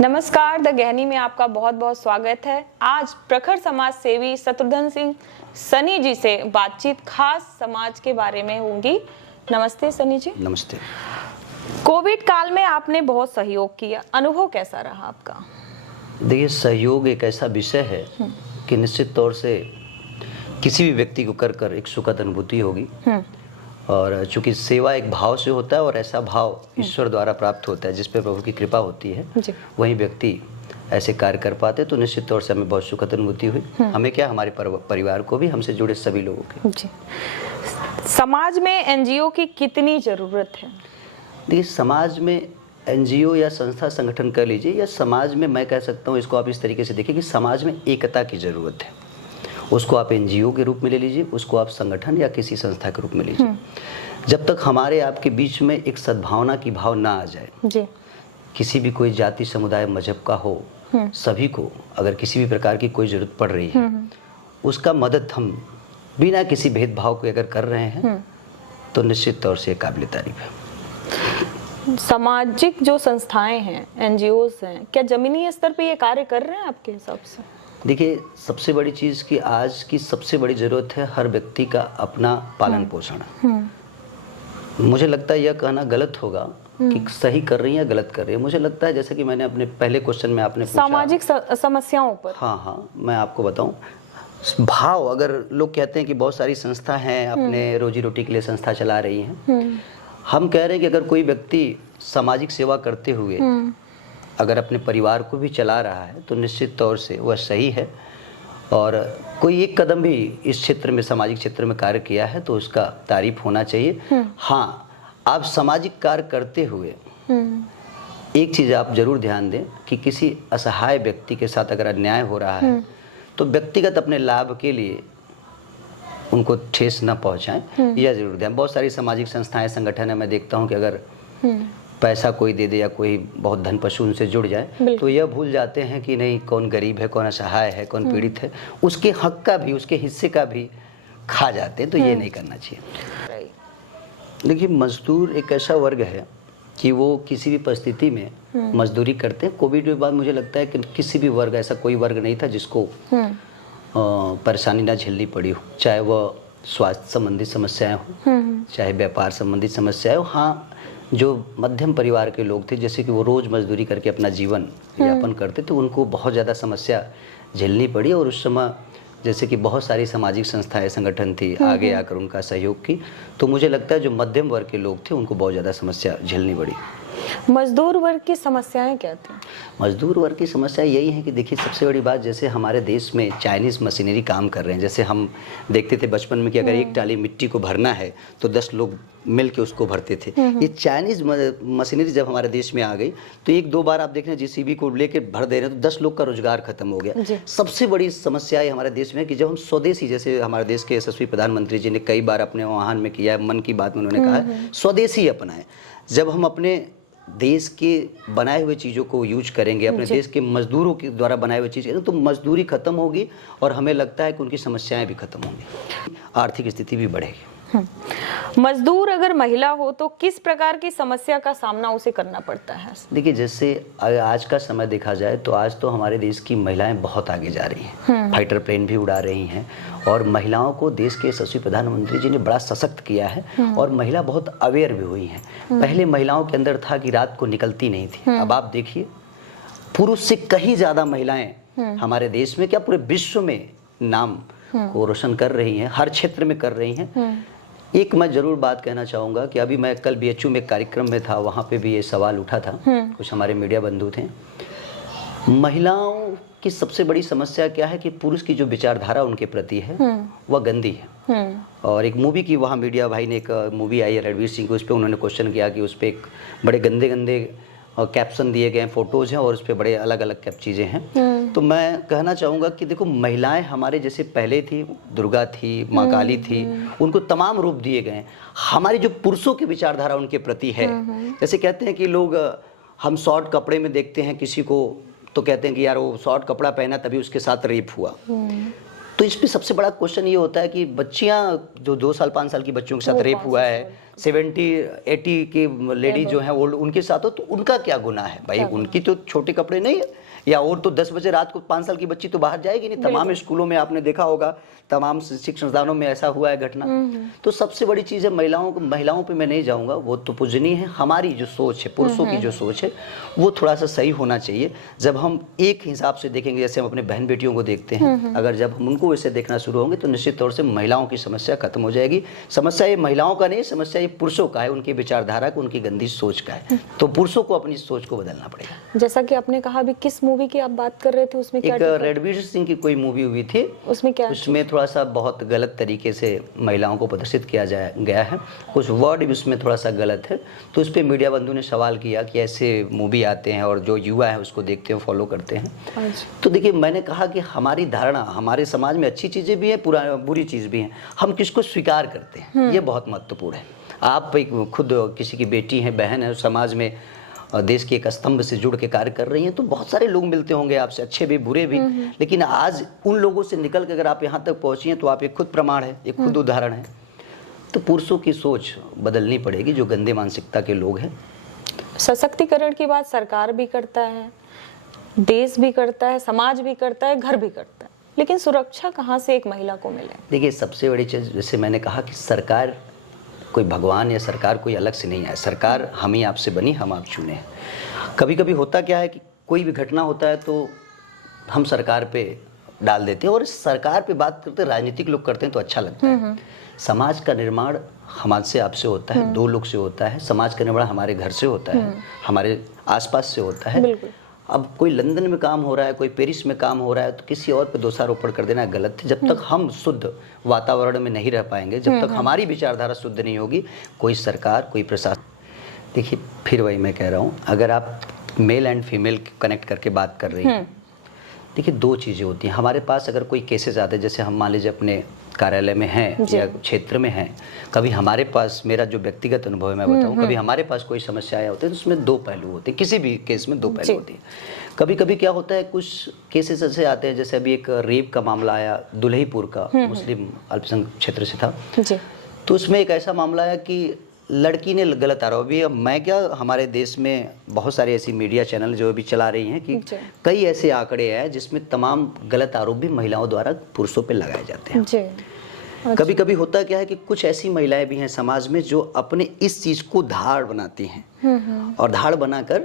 नमस्कार, द गहनी में आपका बहुत बहुत स्वागत है। आज प्रखर समाज सेवी शत्रुघ्न सिंह सनी जी से बातचीत खास समाज के बारे में होगी। नमस्ते सनी जी। नमस्ते। कोविड काल में आपने बहुत सहयोग किया, अनुभव कैसा रहा आपका? देखिए, सहयोग एक ऐसा विषय है कि निश्चित तौर से किसी भी व्यक्ति को कर एक सुखद अनुभूति होगी। और चूंकि सेवा एक भाव से होता है और ऐसा भाव ईश्वर द्वारा प्राप्त होता है जिस पे प्रभु की कृपा होती है, वही व्यक्ति ऐसे कार्य कर पाते, तो निश्चित तौर से हमें बहुत सुखद अनुभूति हुई। हमें क्या, हमारे परिवार को भी, हमसे जुड़े सभी लोगों के। जी। समाज में एनजीओ की कितनी जरूरत है? देखिए, समाज में एनजीओ या संस्था संगठन कर लीजिए, या समाज में मैं कह सकता हूँ, इसको आप इस तरीके से देखिए कि समाज में एकता की जरूरत है। उसको आप एनजीओ के रूप में ले लीजिए, उसको आप संगठन या किसी संस्था के रूप में लीजिए। जब तक हमारे आपके बीच में एक सद्भावना की भाव ना आ जाए जी। किसी भी कोई जाति समुदाय मजहब का हो, सभी को अगर किसी भी प्रकार की कोई जरूरत पड़ रही है, उसका मदद हम बिना किसी भेदभाव के अगर कर रहे हैं तो निश्चित तौर से काबिल तारीफ है। सामाजिक जो संस्थाएं हैं, एनजीओस हैं, क्या जमीनी स्तर पे ये कार्य कर रहे हैं आपके हिसाब से? देखिए, सबसे बड़ी चीज़ की आज की सबसे बड़ी ज़रूरत है हर व्यक्ति का अपना पालन पोषण। मुझे लगता है यह कहना गलत होगा कि सही कर रही है या गलत कर रही है। मुझे लगता है, जैसे कि मैंने अपने पहले क्वेश्चन में आपने पूछा सामाजिक समस्याओं पर। हाँ, मैं आपको बताऊं, भाव, अगर लोग कहते हैं कि बहुत सारी संस्था हैं अपने रोजी रोटी के लिए संस्था चला रही हैं, हम कह रहे हैं कि अगर कोई व्यक्ति सामाजिक सेवा करते हुए अगर अपने परिवार को भी चला रहा है तो निश्चित तौर से वह सही है। और कोई एक कदम भी इस क्षेत्र में, सामाजिक क्षेत्र में कार्य किया है तो उसका तारीफ होना चाहिए। हाँ, आप सामाजिक कार्य करते हुए एक चीज़ आप जरूर ध्यान दें कि किसी असहाय व्यक्ति के साथ अगर अन्याय हो रहा है तो व्यक्तिगत अपने लाभ के लिए उनको ठेस न पहुंचाएं, यह जरूर ध्यान। बहुत सारी सामाजिक संस्थाएं, संगठन है, मैं देखता हूं कि अगर पैसा कोई दे दे या कोई बहुत धन पशु उनसे जुड़ जाए तो यह भूल जाते हैं कि नहीं, कौन गरीब है, कौन असहाय है, कौन पीड़ित है, उसके हक का भी, उसके हिस्से का भी खा जाते हैं। तो ये नहीं करना चाहिए। देखिए, मजदूर एक ऐसा वर्ग है कि वो किसी भी परिस्थिति में मजदूरी करते हैं। कोविड के बाद मुझे लगता है कि किसी भी वर्ग, ऐसा कोई वर्ग नहीं था जिसको परेशानी ना झेलनी पड़ी हो, चाहे वह स्वास्थ्य संबंधी समस्याएं हो, चाहे व्यापार संबंधी समस्याएं हो। हाँ, जो मध्यम परिवार के लोग थे, जैसे कि वो रोज मजदूरी करके अपना जीवन यापन करते, तो उनको बहुत ज़्यादा समस्या झेलनी पड़ी। और उस समय जैसे कि बहुत सारी सामाजिक संस्थाएं, संगठन थी, आगे आकर उनका सहयोग की, तो मुझे लगता है जो मध्यम वर्ग के लोग थे उनको बहुत ज़्यादा समस्या झेलनी पड़ी। मजदूर वर्ग की समस्याएं क्या थी? मजदूर वर्ग की समस्या यही है कि देखिए, सबसे बड़ी बात, जैसे हमारे देश में चाइनीज़ मशीनरी काम कर रहे हैं। जैसे हम देखते थे बचपन में कि अगर एक टाली मिट्टी को भरना है तो 10 लोग मिल के उसको भरते थे। ये चाइनीज़ मशीनरी जब हमारे देश में आ गई तो एक दो बार आप देख रहे हैं जेसीबी को लेके भर दे रहे हैं तो 10 लोग का रोजगार खत्म हो गया। सबसे बड़ी समस्या है हमारे देश में कि जब हम स्वदेशी, जैसे हमारे देश के यशस्वी प्रधानमंत्री जी ने कई बार अपने वाहन में किया है, मन की बात में उन्होंने कहा है, स्वदेशी अपनाएं। जब हम अपने देश के बनाए हुए चीज़ों को यूज करेंगे, अपने देश के मजदूरों के द्वारा बनाए हुए चीज़, तो मजदूरी खत्म होगी और हमें लगता है कि उनकी समस्याएं भी खत्म होंगी, आर्थिक स्थिति भी बढ़ेगी। मजदूर अगर महिला हो तो किस प्रकार की समस्या का सामना उसे करना पड़ता है? देखिए, जैसे आज का समय देखा जाए तो आज तो हमारे देश की महिलाएं बहुत आगे जा रही हैं, फाइटर प्लेन भी उड़ा रही हैं, और महिलाओं को देश के यशस्वी प्रधानमंत्री जी ने बड़ा सशक्त किया है और महिला बहुत अवेयर भी हुई हैं। पहले महिलाओं के अंदर था कि रात को निकलती नहीं थी, अब आप देखिए पुरुष से कहीं ज़्यादा महिलाएं हमारे देश में, क्या पूरे विश्व में नाम को रोशन कर रही हैं, हर क्षेत्र में कर रही हैं। एक मैं जरूर बात कहना चाहूँगा कि अभी मैं कल बीएचयू में कार्यक्रम में था, वहाँ पे भी ये सवाल उठा था, कुछ हमारे मीडिया बंधु थे। महिलाओं की सबसे बड़ी समस्या क्या है कि पुरुष की जो विचारधारा उनके प्रति है वह गंदी है। और एक मूवी की, वहाँ मीडिया भाई ने एक मूवी आई है रणवीर सिंह की, उस पर उन्होंने क्वेश्चन किया कि उस पर एक बड़े गंदे गंदे कैप्शन दिए गए हैं, फोटोज हैं और उस पर बड़े अलग अलग चीज़ें हैं। तो मैं कहना चाहूँगा कि देखो, महिलाएं हमारे जैसे पहले थी, दुर्गा थी, माँ काली थी, उनको तमाम रूप दिए गए हैं। हमारी जो पुरुषों की विचारधारा उनके प्रति है, जैसे कहते हैं कि लोग, हम शॉर्ट कपड़े में देखते हैं किसी को तो कहते हैं कि यार वो शॉर्ट कपड़ा पहना तभी उसके साथ रेप हुआ। तो इस पे सबसे बड़ा क्वेश्चन ये होता है कि बच्चियां जो 2 साल 5 साल की बच्चियों के साथ रेप हुआ है, 70-80 की लेडी जो है ओल्ड, उनके साथ हो, तो उनका क्या गुनाह है भाई? उनकी तो छोटे कपड़े नहीं है, या और तो 10 बजे रात को 5 साल की बच्ची तो बाहर जाएगी नहीं। तमाम स्कूलों में आपने देखा होगा, तमाम शिक्षण संस्थानों में ऐसा हुआ है घटना। तो सबसे बड़ी चीज़ है महिलाओं पे मैं नहीं जाऊंगा, वो तो पूजनीय है। हमारी जो सोच है, पुरुषों की जो सोच है, वो थोड़ा सा सही होना चाहिए। जब हम एक हिसाब से देखेंगे, जैसे हम अपने बहन बेटियों को देखते हैं, अगर जब हम उनको वैसे देखना शुरू होंगे तो निश्चित तौर से महिलाओं की समस्या खत्म हो जाएगी। समस्या ये महिलाओं का नहीं, समस्या ये पुरुषों का है, उनकी विचारधारा का, उनकी गंदी सोच का है। तो पुरुषों को अपनी सोच को बदलना पड़ेगा। जैसा कि आपने कहा, अभी किस मूवी की आप बात कर रहे थे, उसमें क्या एक रणवीर सिंह की कोई मूवी हुई थी, उसमें क्या, उसमें थोड़ा सा बहुत गलत तरीके से महिलाओं को प्रदर्शित किया गया है, कुछ वर्ड भी उसमें थोड़ा सा गलत है। तो उस पर मीडिया बंधु ने सवाल किया कि ऐसे मूवी आते हैं और जो युवा है उसको देखते हैं, फॉलो करते हैं। तो देखिए, मैंने कहा कि हमारी धारणा, हमारे समाज में अच्छी चीज़ें भी हैं, बुरी चीज़ भी हैं, हम किसको स्वीकार करते हैं, ये बहुत महत्वपूर्ण है। आप एक खुद किसी की बेटी हैं, बहन है, समाज में देश के एक स्तंभ से जुड़ के कार्य कर रही हैं, तो बहुत सारे लोग मिलते होंगे आपसे, अच्छे भी बुरे भी, लेकिन आज उन लोगों से निकल के अगर आप यहाँ तक पहुँची हैं तो आप एक खुद प्रमाण है, एक खुद उदाहरण है। तो पुरुषों की सोच बदलनी पड़ेगी, जो गंदे मानसिकता के लोग हैं। सशक्तिकरण की बात सरकार भी करता है, देश भी करता है, समाज भी करता है, घर भी करता है, लेकिन सुरक्षा कहाँ से एक महिला को मिले? देखिए, सबसे बड़ी चीज़, जैसे मैंने कहा कि सरकार कोई भगवान या सरकार कोई अलग से नहीं है। सरकार हम ही आपसे बनी, हम आप चुने हैं। कभी कभी होता क्या है कि कोई भी घटना होता है तो हम सरकार पे डाल देते हैं, और सरकार पे बात करते राजनीतिक लोग करते हैं तो अच्छा लगता है। समाज का निर्माण हमारे से आपसे होता है, दो लोग से होता है। समाज का निर्माण हमारे घर से होता है, हमारे आसपास से होता है। अब कोई लंदन में काम हो रहा है, कोई पेरिस में काम हो रहा है, तो किसी और पे दोषारोपण कर देना गलत है। जब तक हम शुद्ध वातावरण में नहीं रह पाएंगे, जब तक हमारी विचारधारा शुद्ध नहीं होगी, कोई सरकार, कोई प्रशासन। देखिए, फिर वही मैं कह रहा हूँ, अगर आप मेल एंड फीमेल कनेक्ट करके बात कर रही हैं, देखिए 2 चीज़ें होती हैं। हमारे पास अगर कोई केसेस आते हैं, जैसे हम मान लीजिए अपने कार्यालय में हैं या क्षेत्र में हैं, कभी हमारे पास, मेरा जो व्यक्तिगत अनुभव है मैं बताऊं, कभी हमारे पास कोई समस्या आया होता है तो उसमें 2 पहलू होते हैं। किसी भी केस में 2 पहलू होते हैं। कभी कभी क्या होता है, कुछ केसेस ऐसे आते हैं, जैसे अभी एक रेप का मामला आया दुल्हीपुर का, मुस्लिम अल्पसंख्यक क्षेत्र से था। तो उसमें एक ऐसा मामला आया कि लड़की ने गलत आरोप, अभी अब मैं क्या, हमारे देश में बहुत सारे ऐसी मीडिया चैनल जो भी चला रही हैं कि कई ऐसे आंकड़े हैं जिसमें तमाम गलत आरोप भी महिलाओं द्वारा पुरुषों पे लगाए जाते हैं। कभी कभी होता क्या है कि कुछ ऐसी महिलाएं भी हैं समाज में जो अपने इस चीज को धाड़ बनाती हैं, और धाड़ बनाकर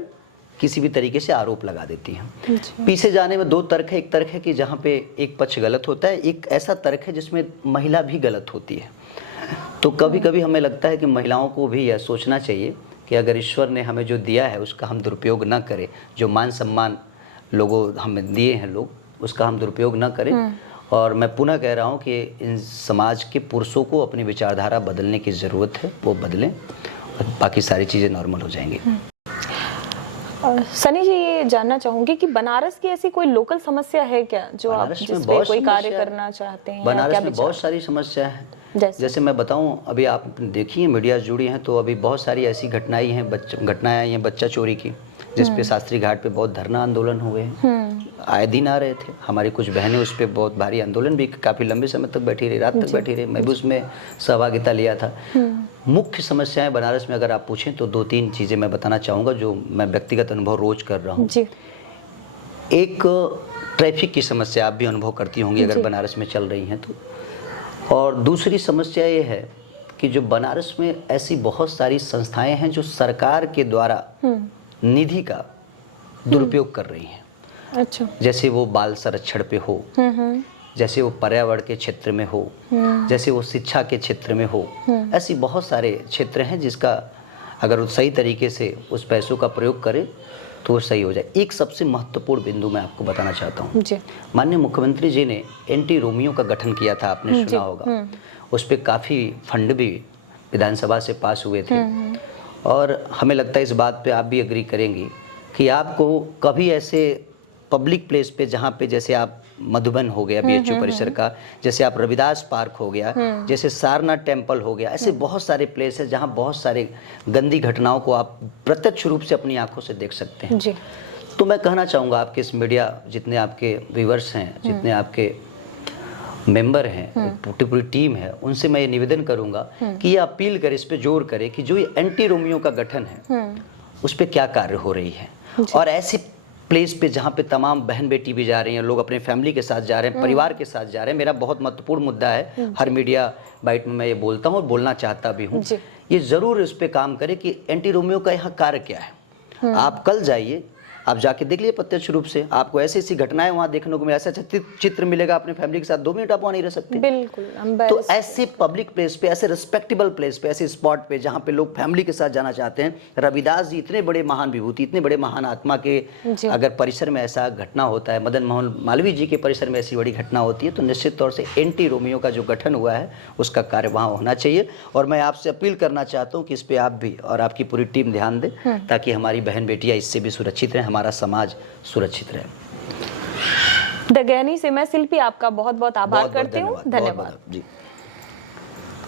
किसी भी तरीके से आरोप लगा देती हैं। पीछे जाने में 2 तर्क है। एक तर्क है कि जहाँ पे एक पक्ष गलत होता है, एक ऐसा तर्क है जिसमें महिला भी गलत होती है। तो कभी कभी हमें लगता है कि महिलाओं को भी यह सोचना चाहिए कि अगर ईश्वर ने हमें जो दिया है उसका हम दुरुपयोग न करें, जो मान सम्मान लोगों हमें दिए हैं लोग, उसका हम दुरुपयोग न करें। और मैं पुनः कह रहा हूँ कि इन समाज के पुरुषों को अपनी विचारधारा बदलने की ज़रूरत है, वो बदलें और बाकी सारी चीज़ें नॉर्मल हो जाएंगी। सनी जी, ये जानना चाहूंगी कि बनारस की ऐसी कोई लोकल समस्या है क्या जो आप जिस पे कोई कार्य करना चाहते हैं? बनारस में बहुत सारी समस्या है। जैसे मैं बताऊं, अभी आप देखिए मीडिया जुड़ी हैं तो अभी बहुत सारी ऐसी घटनाएं आई हैं बच्चा चोरी की, जिसपे शास्त्री घाट पे बहुत धरना आंदोलन हुए हैं। आए दिन आ रहे थे, हमारी कुछ बहनें उस पर बहुत भारी आंदोलन भी काफ़ी लंबे समय तक बैठी रही, रात तक बैठी रही। मैं भी उसमें सहभागिता लिया था। मुख्य समस्याएं बनारस में अगर आप पूछें तो 2-3 चीज़ें मैं बताना चाहूँगा जो मैं व्यक्तिगत अनुभव रोज कर रहा हूँ। एक, ट्रैफिक की समस्या आप भी अनुभव करती होंगी अगर बनारस में चल रही हैं तो। और दूसरी समस्या ये है कि जो बनारस में ऐसी बहुत सारी संस्थाएं हैं जो सरकार के द्वारा निधि का दुरुपयोग कर रही हैं। अच्छा। जैसे वो बाल संरक्षण पे हो, जैसे वो पर्यावरण के क्षेत्र में हो, जैसे वो शिक्षा के क्षेत्र में हो, ऐसी बहुत सारे क्षेत्र हैं जिसका अगर वो सही तरीके से उस पैसों का प्रयोग करें तो वो सही हो जाए। एक सबसे महत्वपूर्ण बिंदु मैं आपको बताना चाहता हूँ। माननीय मुख्यमंत्री जी ने एंटी रोमियो का गठन किया था, आपने सुना होगा। उस पर काफ़ी फंड भी विधानसभा से पास हुए थे। और हमें लगता है इस बात पे आप भी एग्री करेंगी कि आपको कभी ऐसे पब्लिक प्लेस पे, जहाँ पे जैसे आप मधुबन हो गया BHU परिसर का, जैसे आप रविदास पार्क हो गया, जैसे सारनाथ टेम्पल हो गया, ऐसे बहुत सारे प्लेस है जहाँ बहुत सारे गंदी घटनाओं को आप प्रत्यक्ष रूप से अपनी आंखों से देख सकते हैं। जी। तो मैं कहना चाहूँगा आपके इस मीडिया, जितने आपके व्यूअर्स हैं, जितने आपके मेंबर हैं, पूरी टीम है, उनसे मैं ये निवेदन करूंगा कि ये अपील करे, इस पे जोर करे कि जो ये एंटी रोमियो का गठन है उस पे क्या कार्य हो रही है, और ऐसे प्लेस पे जहाँ पे तमाम बहन बेटी भी जा रही हैं, लोग अपने फैमिली के साथ जा रहे हैं, परिवार के साथ जा रहे हैं। मेरा बहुत महत्वपूर्ण मुद्दा है, हर मीडिया बाइट में मैं ये बोलता हूँ और बोलना चाहता भी हूँ। ये ज़रूर इस पे काम करे कि एंटी रोमियो का यहाँ कार्य क्या है। आप कल जाइए, आप जाके देख लीजिए प्रत्यक्ष रूप से, आपको ऐसी ऐसी घटनाएं वहाँ देखने को मिले, ऐसा चित्र मिलेगा अपने फैमिली के साथ, 2 मिनट आप वहाँ नहीं रह सकते। बिल्कुल। तो ऐसे पब्लिक प्लेस पे, ऐसे रिस्पेक्टेबल प्लेस पे, ऐसे स्पॉट पे जहाँ पे लोग फैमिली के साथ जाना चाहते हैं, रविदास जी इतने बड़े महान विभूति, इतने बड़े महान आत्मा के अगर परिसर में ऐसा घटना होता है, मदन मोहन मालवीय जी के परिसर में ऐसी बड़ी घटना होती है, तो निश्चित तौर से एंटी रोमियो का जो गठन हुआ है उसका कार्य वहाँ होना चाहिए। और मैं आपसे अपील करना चाहता हूँ कि इस पे आप भी और आपकी पूरी टीम ध्यान दें, ताकि हमारी बहन बेटियाँ इससे भी सुरक्षित रहें, हमारा समाज सुरक्षित रहे। द ज्ञानी से मैं शिल्पी आपका बहुत बहुत आभार करती हूँ। धन्यवाद जी।